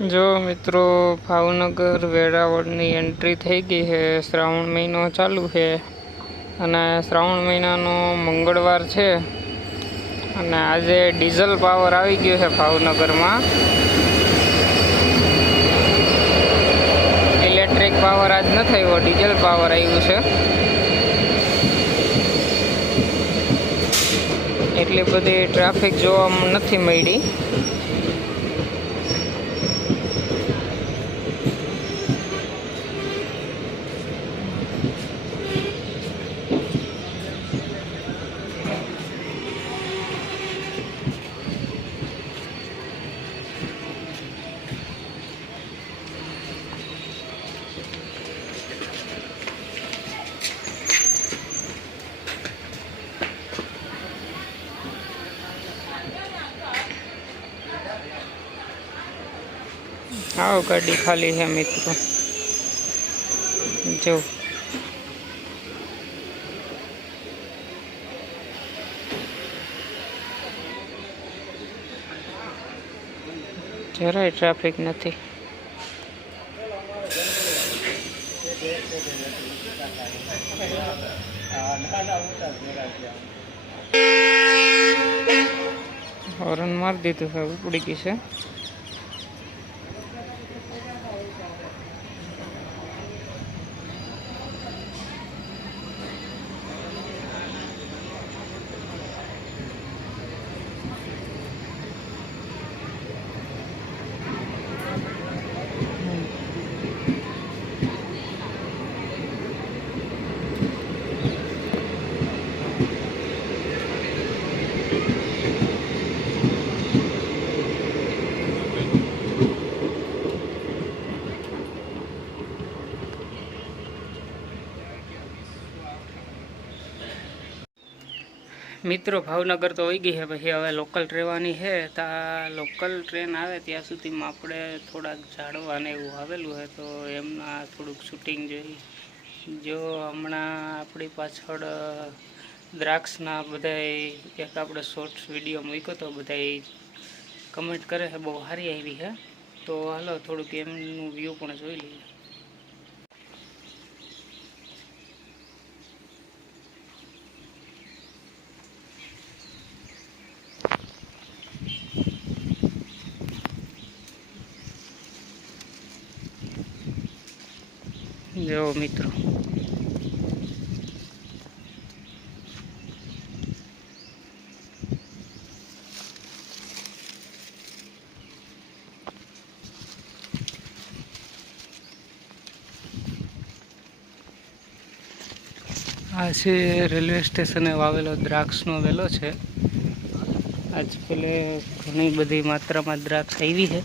जो मित्रों भावनगर वेरावळनी एंट्री थई गई है। श्रावण महीनो चालू है अने श्रावण महीनानो मंगळवार छे अने आजे डीजल पावर आवी गयो है भावनगर में। इलेक्ट्रिक पावर आज न थयो, डीजल पावर आव्युं छे। एटली बधी ट्राफिक जोवा नथी मळी। आओ गाड़ी खाली है मित्रों, जो जराय ट्राफिक नहीं। हॉर्न मार दीधुं है, उपड़ी गई है। मित्रों भावनगर तो होई गई है, पछी हवे लोकल ट्रेन है। तो लोकल ट्रेन आवे त्या सुधी में आपणे थोड़ा झाड़वा ने एवुं आवेलुं है, तो एमना थोड़ुंक शूटिंग जोई। जो हमणां आपणी पाछळ द्राक्षना बधाय एक आपणे शॉर्ट्स विडियो मूक्यो तो बधाय कमेंट करे है, बहु सारी आवी है। तो हालो थोड़ुंक एमनुं व्यू पण जोई लईए। जो मित्रों आ छे रेलवे स्टेशने वावेलो द्राक्षनो वेलो छे। आज पेले घणी बधी मात्रा में द्राक्ष आवी है।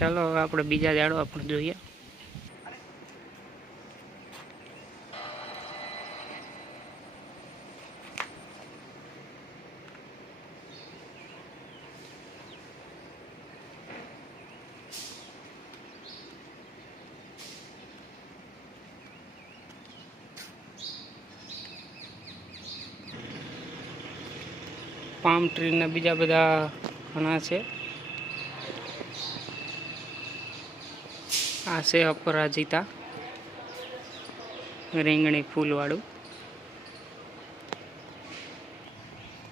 चलो આપણે બીજા ઝાડવા પણ જોઈએ। પામ ટ્રી ને બીજા બધા ઘણા છે। आ से अपराजिता રીંગણી फूल वालू।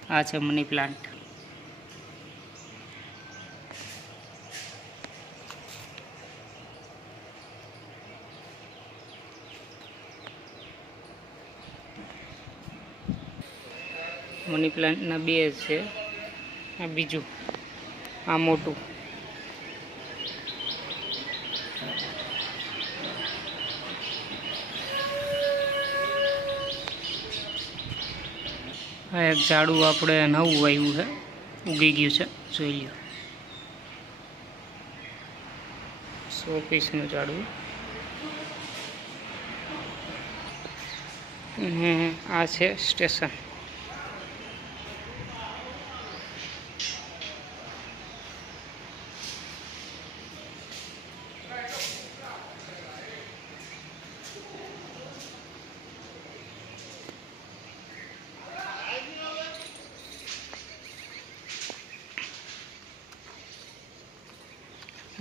आ छे मनी प्लांट। मनी प्लांट ना बे छे। आ बीजू आ मोटू आ एक झाड़ू आपणे नवुं वाव्युं है, उगी गयुं छे, जोई ल्यो। 100 पीसनुं झाड़ू। आ छे स्टेशन।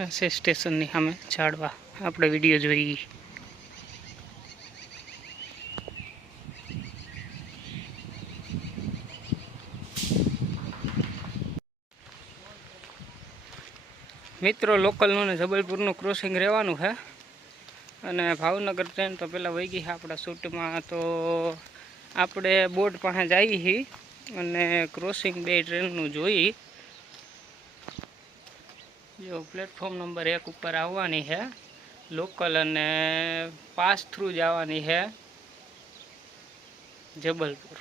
સ્ટેશનની સામે ઝાડવા આપણે વિડીયો જોઈ. મિત્રો લોકલનું ને જબલપુરનું ક્રોસિંગ રહેવાનું છે અને ભાવનગર ટ્રેન તો પહેલાં વહી ગઈ છે આપણા શૂટમાં. તો આપણે બોર્ડ પાસે જઈએ છીએ અને ક્રોસિંગ બે ટ્રેનનું જોઈ. જો પ્લેટફોર્મ નંબર 1 ઉપર આવવાની છે લોકલ અને પાસ થ્રુ જવાની છે જબલપુર.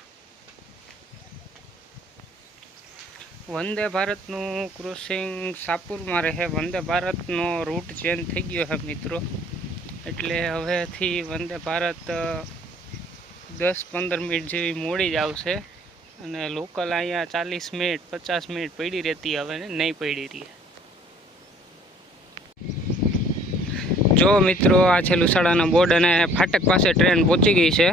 વંદે ભારતનું ક્રોસિંગ સાપુરમાં રહે. વંદે ભારતનો રૂટ ચેન્જ થઈ ગયો છે મિત્રો, એટલે હવેથી વંદે ભારત 10-15 મિનિટ જેવી મોડી જ આવશે અને લોકલ અહીંયા 40 મિનિટ 50 મિનિટ પડી રહેતી, હવે નહીં પડી રહી. જો મિત્રો આ છે લુસાડાના બોર્ડ અને ફાટક પાસે ટ્રેન પહોંચી ગઈ છે.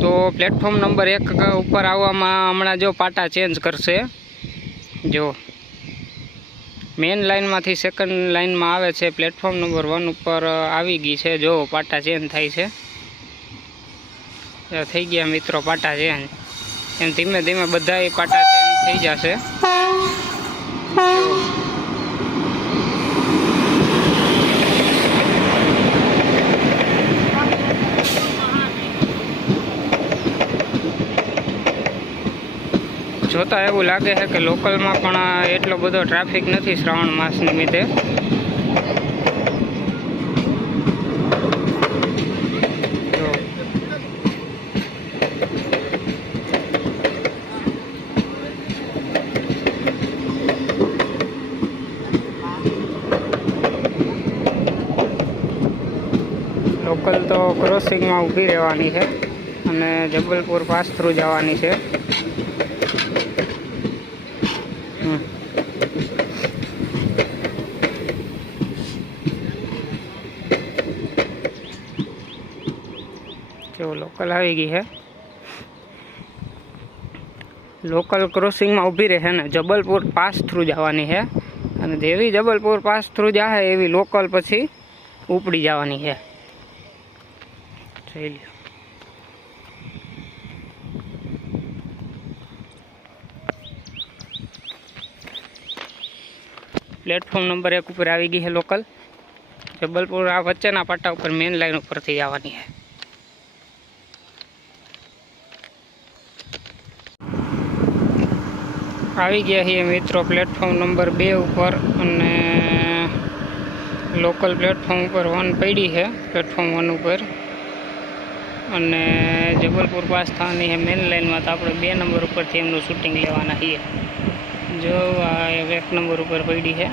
તો પ્લેટફોર્મ નંબર 1 ઉપર આવવામાં હમણાં જો પાટા ચેન્જ કરશે. જો મેઇન લાઇનમાંથી સેકન્ડ લાઇનમાં આવે છે, પ્લેટફોર્મ નંબર 1 ઉપર આવી ગઈ છે. જો પાટા ચેન્જ થાય છે, થઈ ગયા મિત્રો પાટા ચેન્જ. એમ ધીમે ધીમે બધા પાટા ચેન્જ થઈ જશે. જોતા એવું લાગે છે કે લોકલમાં પણ એટલો બધો ટ્રાફિક નથી શ્રાવણ માસ નિમિત્તે. લોકલ તો ક્રોસિંગમાં ઊભી રહેવાની છે અને જબલપુર પાસ થ્રુ જવાની છે. જો લોકલ આવી ગઈ છે. લોકલ ક્રોસિંગમાં ઊભી રહે ને જબલપુર પાસ થ્રુ જવાની છે અને જેવી જબલપુર પાસ થ્રુ જાય એવી લોકલ પછી ઉપડી જવાની છે. જોઈ લો. પ્લેટફોર્મ નંબર 1 ઉપર આવી ગઈ છે લોકલ. જબલપુર આ વચ્ચેના પાટા ઉપર મેઇન લાઇન ઉપરથી જવાની છે. આવી ગયા છીએ મિત્રો પ્લેટફોર્મ નંબર 2 ઉપર અને લોકલ પ્લેટફોર્મ ઉપર 1 પડી છે. પ્લેટફોર્મ 1 ઉપર અને જબલપુર પાસ થવાની છે મેઇન લાઇનમાં. તો આપણે 2 નંબર ઉપરથી એમનું શૂટિંગ લેવાના છીએ. જો આ 1 નંબર ઉપર પડી છે.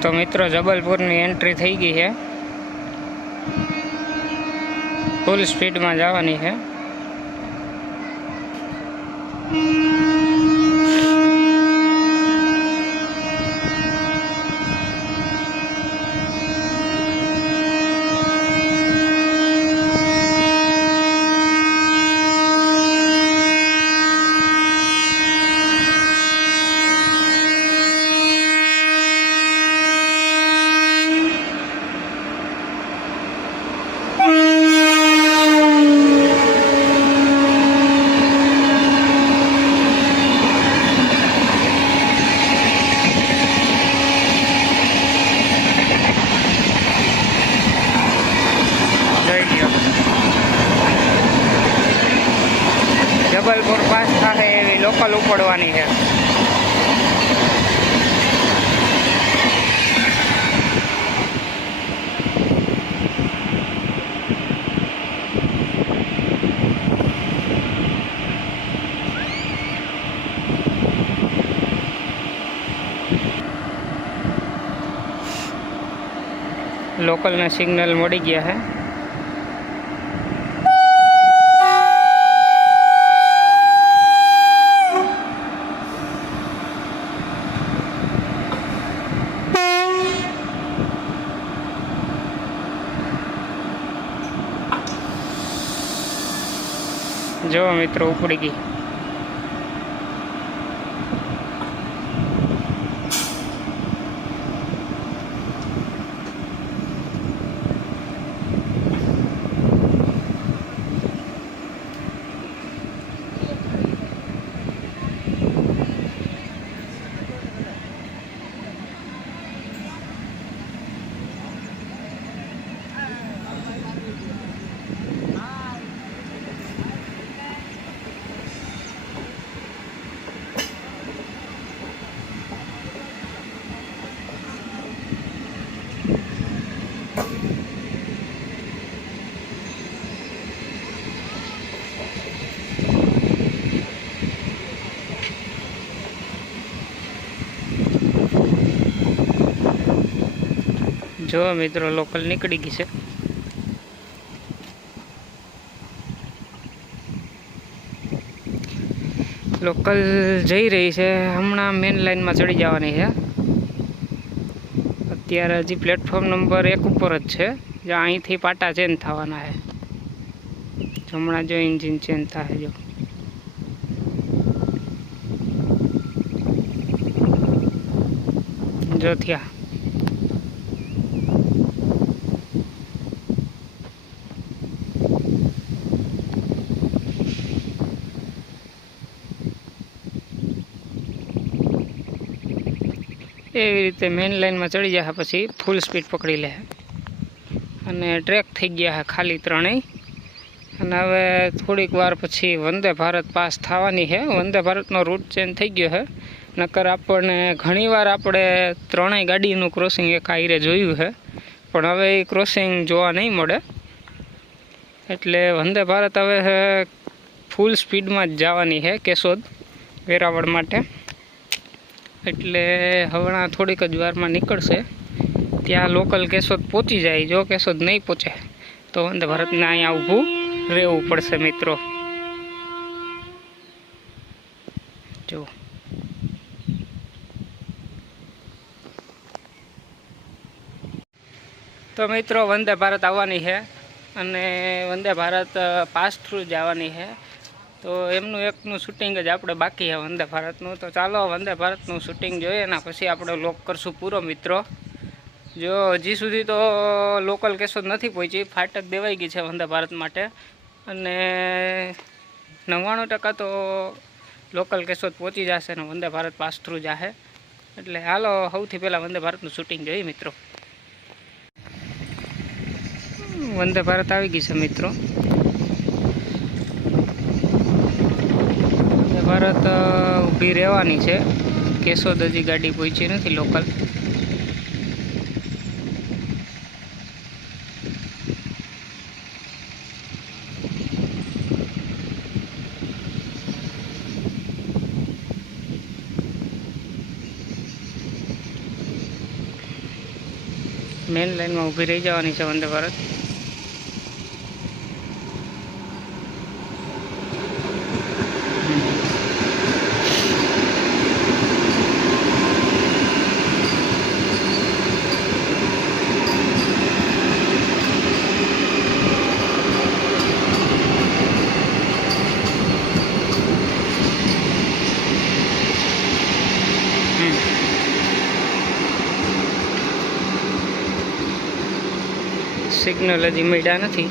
તો મિત્રો જબલપુરની એન્ટ્રી થઈ ગઈ છે. ફૂલ સ્પીડમાં જવાની છે. જબલપુર પાસ થાય એવી લોકલ ઉપડવાની છે. લોકલને સિગ્નલ મળી ગયા છે. જો મિત્રો ઉપડી ગઈ. જો મિત્રો લોકલ નીકળી ગઈ છે. લોકલ જઈ રહી છે, હમણાં મેન લાઈનમાં ચડી જવાની છે. અત્યારે હજી પ્લેટફોર્મ નંબર 1 ઉપર જ છે, જ્યાં અહીંથી પાટા ચેન્જ થવાના છે. હમણાં જો એન્જિન ચેન્જ થાય જો થયા. એવી રીતે મેઇન લાઈનમાં ચડી જાય પછી ફૂલ સ્પીડ પકડી લે અને ટ્રેક થઈ ગયા છે ખાલી ત્રણેય. અને હવે થોડીક વાર પછી વંદે ભારત પાસ થવાની છે. વંદે ભારતનો રૂટ ચેન્જ થઈ ગયો છે. નકર આપણને ઘણીવાર આપણે ત્રણેય ગાડીનું ક્રોસિંગ એક આઈરે જોયું છે, પણ હવે એ ક્રોસિંગ જોવા નહીં મળે. એટલે વંદે ભારત હવે ફૂલ સ્પીડમાં જ જવાની છે કેશોદ વેરાવળ માટે. એટલે હમણાં થોડીક જ વારમાં નીકળશે. ત્યાં લોકલ કેશોદ પહોંચી જાય. જો કેશોદ નહીં પહોંચે તો વંદે ભારતને અહીંયા ઊભું રહેવું પડશે મિત્રો. જો તો મિત્રો વંદે ભારત આવવાની છે અને વંદે ભારત પાસ થ્રુ જવાની છે. તો એમનું એકનું શૂટિંગ જ આપણે બાકી છે વંદે ભારતનું. તો ચાલો વંદે ભારતનું શૂટિંગ જોઈએ, એના પછી આપણે લોક કરશું પૂરો મિત્રો. જો હજી સુધી તો લોકલ કેશોદ નથી પહોંચી, ફાટક દેવાઈ ગઈ છે વંદે ભારત માટે. અને 99% તો લોકલ કેશોદ પહોંચી જશે ને વંદે ભારત પાસ થ્રુ જશે. એટલે હાલો સૌથી પહેલાં વંદે ભારતનું શૂટિંગ જોઈએ મિત્રો. વંદે ભારત આવી ગઈ છે મિત્રો. વંદે ભારત ઊભી રહેવાની છે. કેશોદ હજી ગાડી પહોંચી નથી લોકલ. મેન લાઈનમાં ઊભી રહી જવાની છે વંદે ભારત. સિગ્નલ હજી મળ્યા નથી.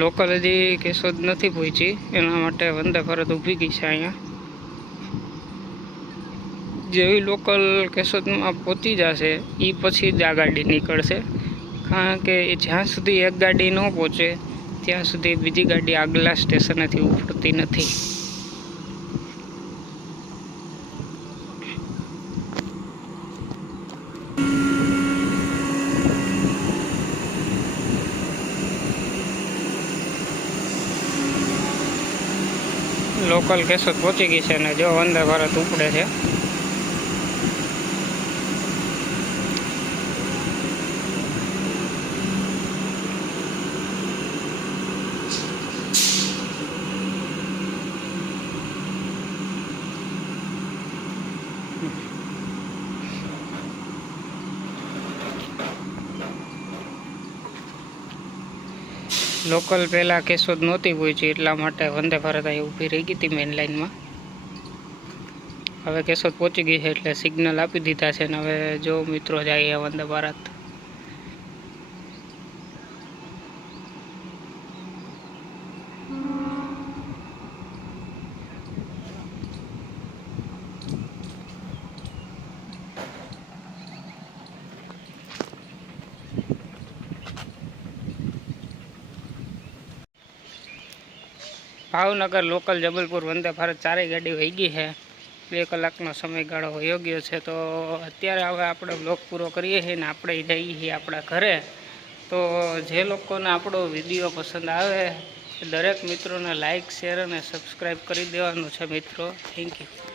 લોકલ હજી કેશોદ નથી પહોંચી, એના માટે વંદે ભારત ઊભી ગઈ છે અહીંયા. જેવી લોકલ કેશોદમાં પહોંચી જશે એ પછી જ આ ગાડી નીકળશે. કારણ કે જ્યાં સુધી એક ગાડી ન પહોંચે ત્યાં સુધી બીજી ગાડી આગલા સ્ટેશનેથી ઉપડતી નથી. લોકલ કેશોદ પહોંચી ગઈ છે અને જો વંદે ભારત ઉપડે છે. લોકલ પહેલાં કેશોદ નહોતી પહોંચી એટલા માટે વંદે ભારત અહીં ઊભી રહી ગઈ હતી મેઇન લાઇનમાં. હવે કેશોદ પહોંચી ગઈ છે એટલે સિગ્નલ આપી દીધા છે. ને હવે જો મિત્રો જાય વંદે ભારત. ભાવનગર લોકલ જબલપુર વંદે ભારત ચારેય ગાડી વહી ગઈ છે. 2 કલાકનો સમયગાળો વયો ગયો છે. તો અત્યારે હવે આપણે બ્લોગ પૂરો કરીએ છીએ ને આપણે જઈએ છીએ આપણા ઘરે. તો જે લોકોને આપણો વિડીયો પસંદ આવે દરેક મિત્રોને લાઇક શેર અને સબસ્ક્રાઈબ કરી દેવાનું છે મિત્રો. Thank you.